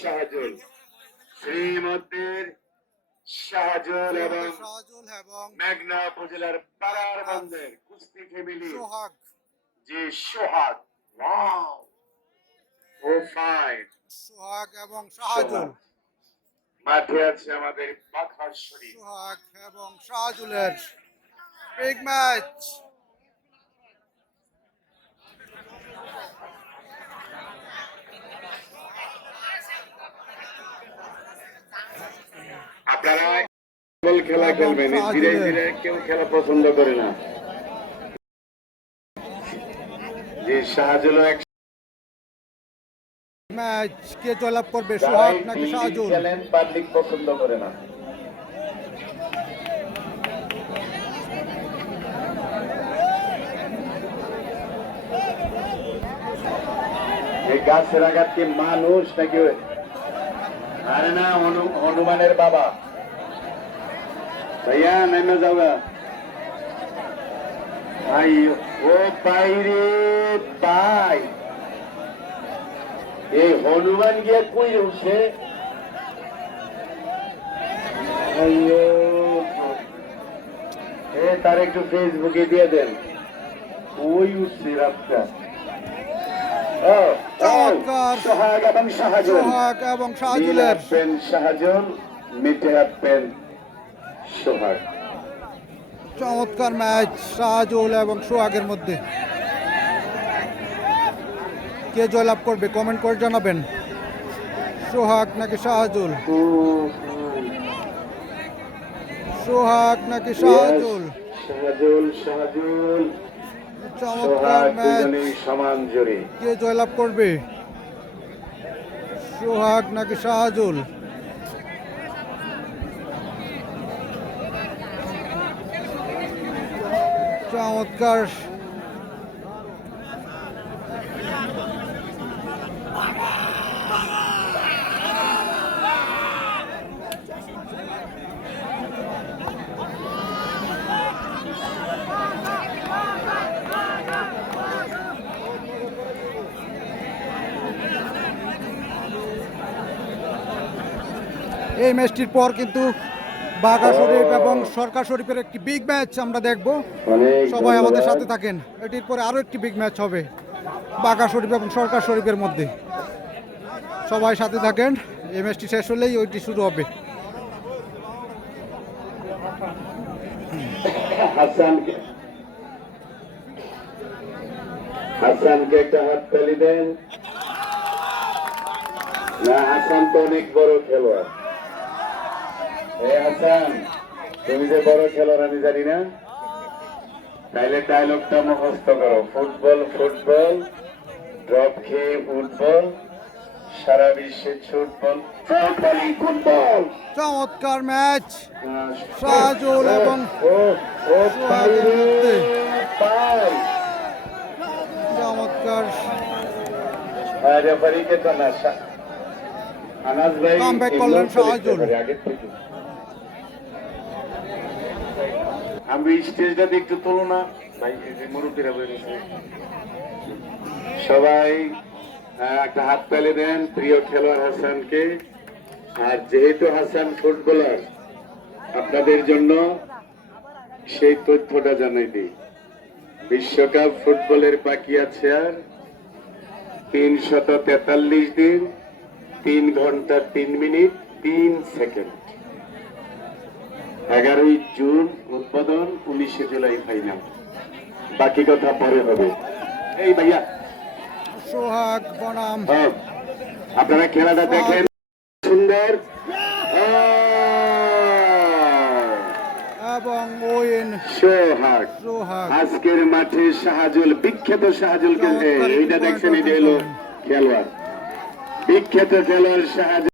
শাহজুল শ্রীমদ্দের শাহজুল এবং মেঘনা উপজেলার পাড়ার বন্ধের কুস্তি ফ্যামিলি যে সোহাগ ওয়াও ও ফাইন সোহাগ এবং শাহজুল মাঠে আছে আমাদের পাখার শরীফ সোহাগ এবং শাহজুলের বিগ ম্যাচ। আপনারা খেলা খেলবেন, ধীরে ধীরে কেউ খেলা পছন্দ করে না। যে শাহজুল এক ম্যাচ কে জয়লাভ করবে, সোহাগ নাকি শাহজুল? পাবলিক পছন্দ করে না। এই গাছের আঘাত কি মানুষ নাকি? আরে না, হনুমানের বাবা। ভাইয়া নেমে যাওয়া ভাই, ও বাইরে তাই এই হনুমান গিয়া কই উঠছে? তার একটু ফেসবুকে দিয়ে দেন, ওই উঠছে রাস্তা। সোহাগ এবং শাহজুল, সোহাগ এবং শাহজুলের শাহজুল মিটে হাঁটবেন সোহাগ। চমৎকার ম্যাচ শাহজুল এবং সোহাগের মধ্যে। কে জয়লাভ করবে কমেন্ট করে জানাবেন, সোহাগ নাকি শাহজুল? সোহাগ নাকি শাহজুল? শাহজুল শাহজুল চমৎকার ম্যাচ, সমান জুড়ি। কে জয়লাভ করবে, সোহাগ নাকি শাহজুল? চমৎকার এই ম্যাচটির পর কিন্তু বাঘা শরীফ এবং সরকার শরীফের একটি বিগ ম্যাচ আমরা দেখব। সবাই আমাদের সাথে থাকেন, এটির পরে আরো একটি বিগ ম্যাচ হবে বাঘা শরীফ এবং সরকার শরীফের মধ্যে। সবাই সাথে থাকেন, এই ম্যাচটি শেষ হলেই ওইটি শুরু হবে। হাসানকে একটা হাত তালি দেন না, হাসান তো অনেক বড় খেলোয়াড়। হাসান, তুমি যে বড় খেলোয়াড় আমি জানি না, তাইলে ডায়লগটা মুখস্থ করো। ফুটবল ফুটবল, ড্রপ খেয়ে ফুটবল, সারা বিশ্বে ফুটবল, ফুটবলই ফুটবল। চমৎকার ম্যাচ শাহজুল এবং চমৎকার রেফারিকে তো না, আনাজ ভাই কামব্যাক করলেন শাহজুল। আগের থেকে আমি স্টেজটা একটু তোলো না ভাই, মুরব্বীরা বলেছে। সবাই একটা হাত তালি দেন প্রিয় খেলোয়াড় হাসানকে। আর যেহেতু হাসান ফুটবলার, আপনাদের জন্য সেই তথ্যটা জানাই দিই। বিশ্বকাপ ফুটবলের বাকি আছে আর 343 দিন, 3 ঘন্টা 3 মিনিট 3 সেকেন্ড। 11ই জুন উদ্বোধন, 19শে জুলাই ফাইনাল। বাকি কথা পরে হবে। এই ভাইয়া সোহাগ বনাম, আপনারা খেলাটা দেখেন, সুন্দর। এবং ওয়েন সোহাগ সোহাগ আজকের মাঠে শাহজুল, বিখ্যাত শাহজুল খেলতে, এইটা দেখছেন, এটা হলো খেলোয়াড়, বিখ্যাত খেলোয়াড় শাহজুল।